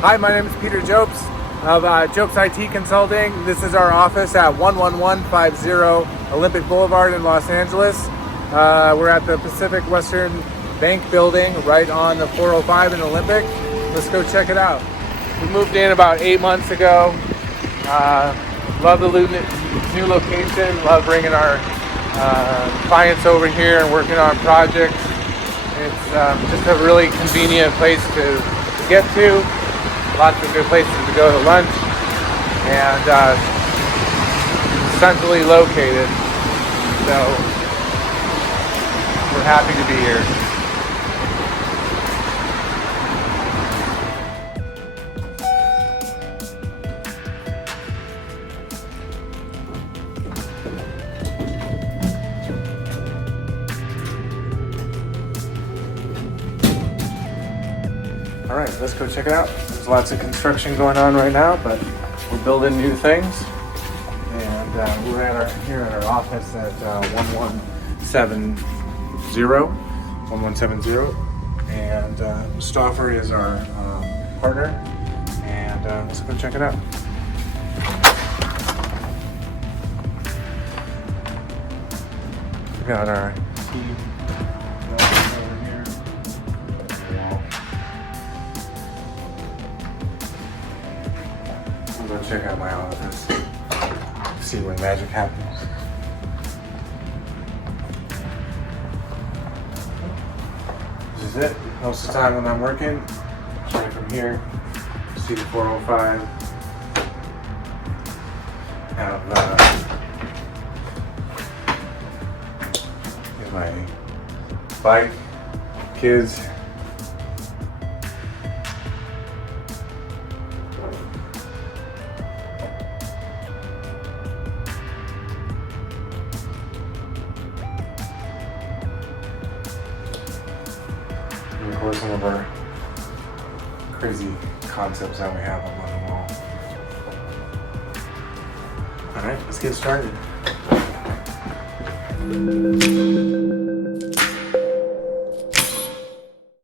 Hi, my name is Peter Jobst of Jobst IT Consulting. This is our office at 11150 Olympic Boulevard in Los Angeles. We're at the Pacific Western Bank building right on the 405 in Olympic. Let's go check it out. We moved in about 8 months ago. Love the new location. Love bringing our clients over here and working on projects. It's just a really convenient place to get to. Lots of good places to go to lunch, and centrally located. So we're happy to be here. All right, let's go check it out. There's lots of construction going on right now, but we're building new things. And we're here at our office at 1170. And Stoffer is our partner. And let's go check it out. We got our team over here. We'll go check out my office. See when magic happens. This is it. Most of the time when I'm working, right from here, see the 405. Have my bike, kids. And of course, some of our crazy concepts that we have up on the wall. All right, let's get started.